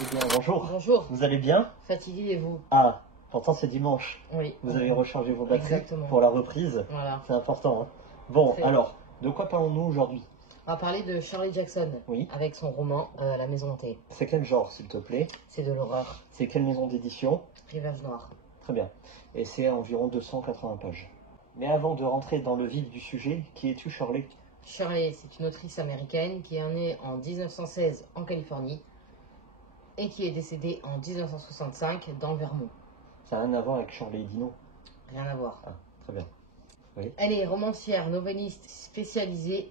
Eh bien, bonjour. Bonjour. Vous allez bien? Fatigué et vous? Ah, pourtant c'est dimanche. Oui. Vous avez rechargé vos batteries. Exactement. Pour la reprise. Voilà. C'est important. Hein. Bon, Très alors, de quoi parlons-nous aujourd'hui? On va parler de Shirley Jackson. Oui. Avec son roman La Maison hantée. C'est quel genre, s'il te plaît? C'est de l'horreur. C'est quelle maison d'édition? Rivage Noir. Très bien. Et c'est environ 280 pages. Mais avant de rentrer dans le vif du sujet, qui es-tu, Shirley? Shirley, c'est une autrice américaine qui est née en 1916 en Californie et qui est décédée en 1965 dans le Vermont. Ça n'a rien à voir avec Shirley Dino. Rien à voir. Ah, très bien. Oui. Elle est romancière, novelliste spécialisée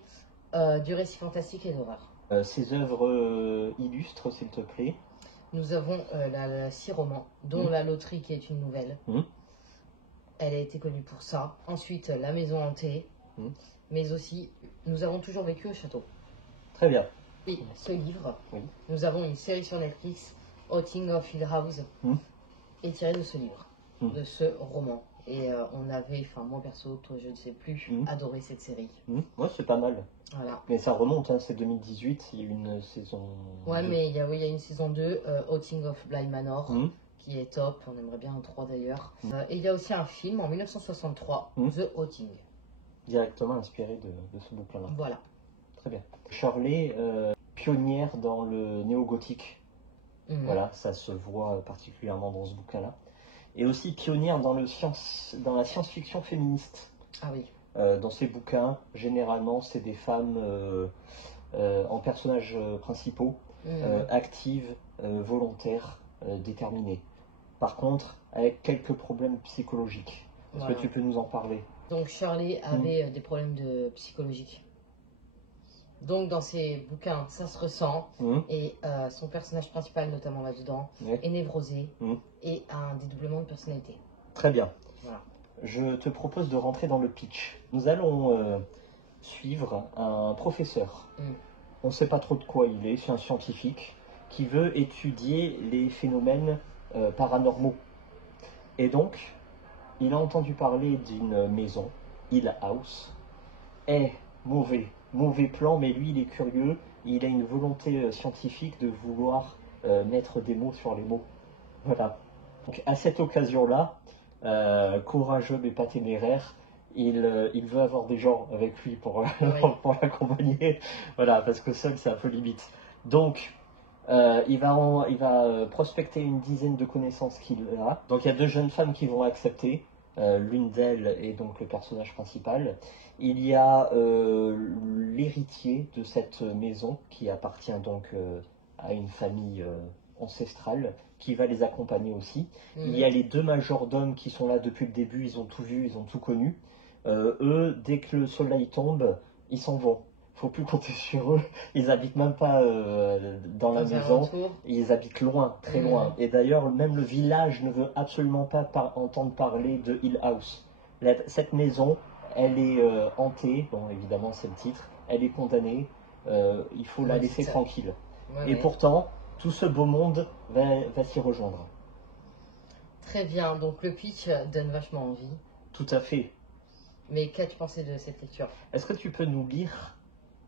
du récit fantastique et d'horreur. Ses œuvres illustres, s'il te plaît. Nous avons la 6 romans, dont La Loterie qui est une nouvelle. Elle a été connue pour ça. Ensuite, La Maison hantée. Mais aussi, Nous avons toujours vécu au château. Très bien. Et ce livre, Oui. nous avons une série sur Netflix, Haunting of Hill House, est tirée de ce livre, de ce roman. Et on avait, enfin moi perso, toi je ne sais plus, adoré cette série. Ouais, c'est pas mal. Voilà. Mais ça remonte, hein, c'est 2018, il y a eu une saison. Ouais, 2. mais il y a une saison 2, Haunting of Bly Manor, qui est top, on aimerait bien un 3 d'ailleurs. Et il y a aussi un film en 1963, The Haunting. Directement inspiré de ce bouquin-là. Voilà. Très bien. Shirley, pionnière dans le néo-gothique. Voilà, ça se voit particulièrement dans ce bouquin-là. Et aussi pionnière dans la science-fiction féministe. Ah oui. Dans ces bouquins, généralement, c'est des femmes en personnages principaux, actives, volontaires, déterminées. Par contre, avec quelques problèmes psychologiques. Est-ce que tu peux nous en parler? Donc Shirley avait des problèmes psychologiques. Donc dans ses bouquins, ça se ressent. Et son personnage principal, notamment là-dedans, est névrosé et a un dédoublement de personnalité. Très bien. Voilà. Je te propose de rentrer dans le pitch. Nous allons suivre un professeur. On ne sait pas trop de quoi il est, c'est un scientifique qui veut étudier les phénomènes paranormaux. Et donc, il a entendu parler d'une maison, Hill House. Mauvais plan, mais lui il est curieux, il a une volonté scientifique de vouloir mettre des mots sur les mots. Voilà. Donc à cette occasion-là, courageux mais pas téméraire, il veut avoir des gens avec lui pour l'accompagner. Voilà, parce que seul c'est un peu limite. Donc il va prospecter une dizaine de connaissances qu'il a. Donc il y a 2 jeunes femmes qui vont accepter. L'une d'elles est donc le personnage principal. Il y a l'héritier de cette maison qui appartient donc à une famille ancestrale qui va les accompagner aussi. Il y a les 2 majordomes qui sont là depuis le début, ils ont tout vu, ils ont tout connu. Eux, dès que le soleil tombe, ils s'en vont. Faut plus compter sur eux. Ils habitent même pas dans la maison. Ils habitent loin, très loin. Et d'ailleurs, même le village ne veut absolument pas entendre parler de Hill House. Cette maison, elle est hantée. Bon, évidemment, c'est le titre. Elle est condamnée. Il faut la laisser tranquille. Et pourtant, tout ce beau monde va s'y rejoindre. Très bien. Donc le pitch donne vachement envie. Tout à fait. Mais qu'as-tu pensé de cette lecture? Est-ce que tu peux nous lire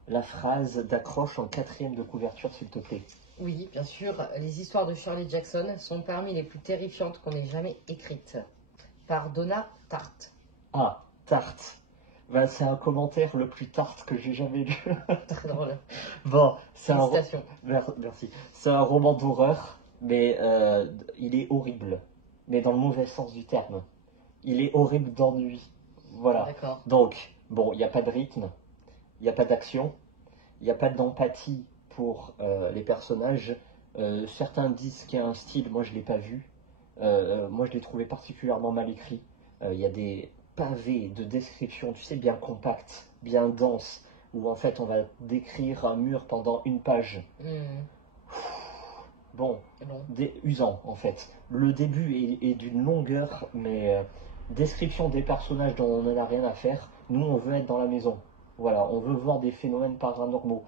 la phrase d'accroche en 4e de couverture, s'il te plaît? Oui, bien sûr. Les histoires de Shirley Jackson sont parmi les plus terrifiantes qu'on ait jamais écrites. Par Donna Tartt. Ah, Tartt. Ben, c'est un commentaire le plus tarte que j'ai jamais lu. Très drôle. Bon, c'est Merci. C'est un roman d'horreur, mais il est horrible. Mais dans le mauvais sens du terme. Il est horrible d'ennui. Voilà. Donc, bon, il n'y a pas de rythme. Il n'y a pas d'action, il n'y a pas d'empathie pour les personnages. Certains disent qu'il y a un style, moi je ne l'ai pas vu. Moi je l'ai trouvé particulièrement mal écrit. Il y a des pavés de description, tu sais, bien compacts, bien denses, où en fait on va décrire un mur pendant 1 page. Bon, usant en fait. Le début est d'une longueur, mais description des personnages dont on n'en a rien à faire. Nous on veut être dans la maison. Voilà, on veut voir des phénomènes paranormaux.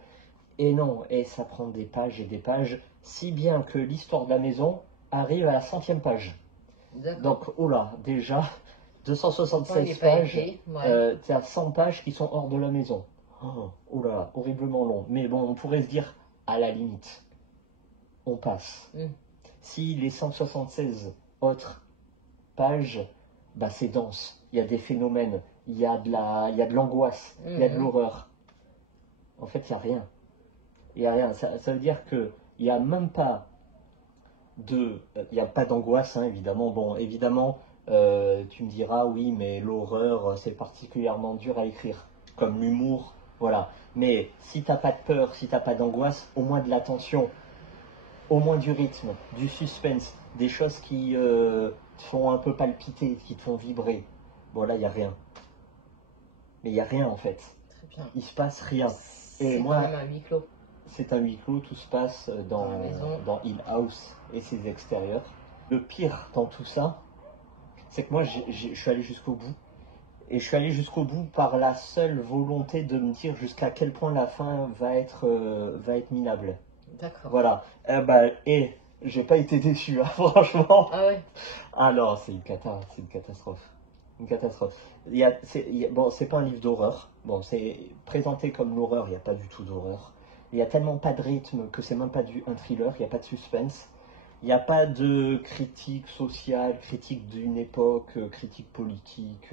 Et non, et ça prend des pages et des pages, si bien que l'histoire de la maison arrive à la 100e page. Donc, oh là, déjà, 276 pages, tu as 100 pages qui sont hors de la maison. Oh là, horriblement long. Mais bon, on pourrait se dire, à la limite. on passe. Si les 176 autres pages, bah c'est dense. Il y a des phénomènes, il y a de l'angoisse, il y a de l'horreur. En fait, il n'y a rien. Il n'y a rien. Ça veut dire qu'il n'y a même pas il n'y a pas d'angoisse, hein, évidemment. Bon, évidemment, tu me diras, oui, mais l'horreur, c'est particulièrement dur à écrire, comme l'humour, voilà. Mais si tu n'as pas de peur, si tu n'as pas d'angoisse, au moins de la tension, au moins du rythme, du suspense, des choses qui te font un peu palpiter, qui te font vibrer. Bon, là, il n'y a rien. Mais il n'y a rien, en fait. Très bien. Il se passe rien. Et moi, quand même un huis clos. C'est un huis clos, tout se passe dans Hill House et ses extérieurs. Le pire dans tout ça, c'est que moi, je suis allé jusqu'au bout. Et je suis allé jusqu'au bout par la seule volonté de me dire jusqu'à quel point la fin va être minable. D'accord. Voilà. Et j'ai pas été déçu, hein, franchement. Ah ouais. Ah non, c'est une catastrophe. Une catastrophe. Bon, c'est pas un livre d'horreur. Bon, c'est présenté comme l'horreur, il n'y a pas du tout d'horreur. Il n'y a tellement pas de rythme que c'est même pas un thriller, il n'y a pas de suspense. Il n'y a pas de critique sociale, critique d'une époque, critique politique,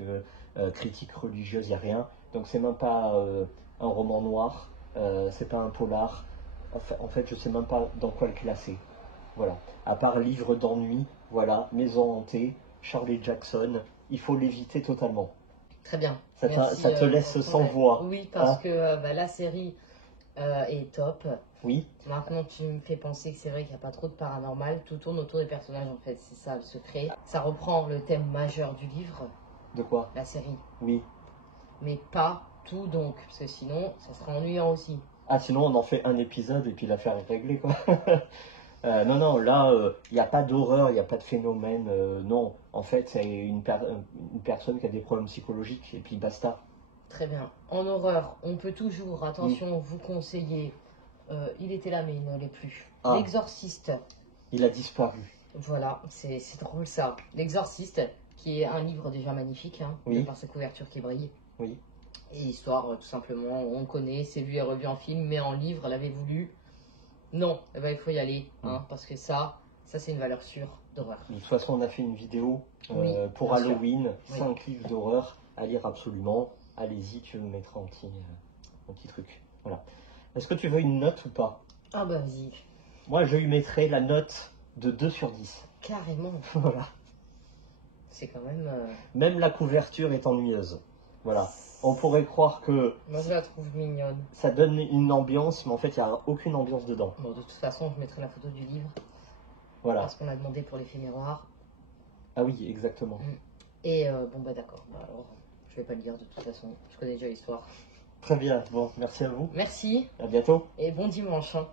critique religieuse, il n'y a rien. Donc c'est même pas un roman noir, c'est pas un polar. En fait, je sais même pas dans quoi le classer. Voilà. À part livre d'ennui, voilà, Maison hantée, Shirley Jackson, il faut l'éviter totalement. Très bien. Ça te laisse sans voix. Oui, parce que la série est top. Oui. Maintenant, tu me fais penser que c'est vrai qu'il n'y a pas trop de paranormal. Tout tourne autour des personnages, en fait. C'est ça le secret. Ça reprend le thème majeur du livre. De quoi? La série. Oui. Mais pas tout, donc. Parce que sinon, ça sera ennuyant aussi. Ah, sinon, on en fait un épisode et puis l'affaire est réglée, quoi. Non, là, il n'y a pas d'horreur, il n'y a pas de phénomène. Non, en fait, c'est une personne qui a des problèmes psychologiques et puis basta. Très bien. En horreur, on peut toujours, attention, vous conseiller. Il était là, mais il ne l'est plus. Ah. L'Exorciste. Il a disparu. Voilà, c'est drôle ça. L'Exorciste, qui est un livre déjà magnifique, hein, oui. Par sa couverture qui brille. Oui. Et l'histoire, tout simplement, on connaît, c'est vu et revu en film, mais en livre, l'avez-vous lu? Non, eh ben, il faut y aller, hein, parce que ça c'est une valeur sûre d'horreur. De toute façon, on a fait une vidéo pour Halloween, 5 livres d'horreur à lire absolument. Allez-y, tu me mettras un petit truc. Voilà. Est-ce que tu veux une note ou pas? Ah bah vas-y. Moi, je lui mettrai la note de 2 sur 10. Carrément. Voilà. C'est quand même... Même la couverture est ennuyeuse. Voilà. On pourrait croire que... Moi, je la trouve mignonne. Ça donne une ambiance, mais en fait, il n'y a aucune ambiance dedans. Bon, de toute façon, je mettrai la photo du livre. Voilà. Parce qu'on a demandé pour l'effet miroir. Ah oui, exactement. Et bon, bah d'accord. Bah, alors, je vais pas le lire de toute façon. Je connais déjà l'histoire. Très bien. Bon, merci à vous. Merci. À bientôt. Et bon dimanche. Hein.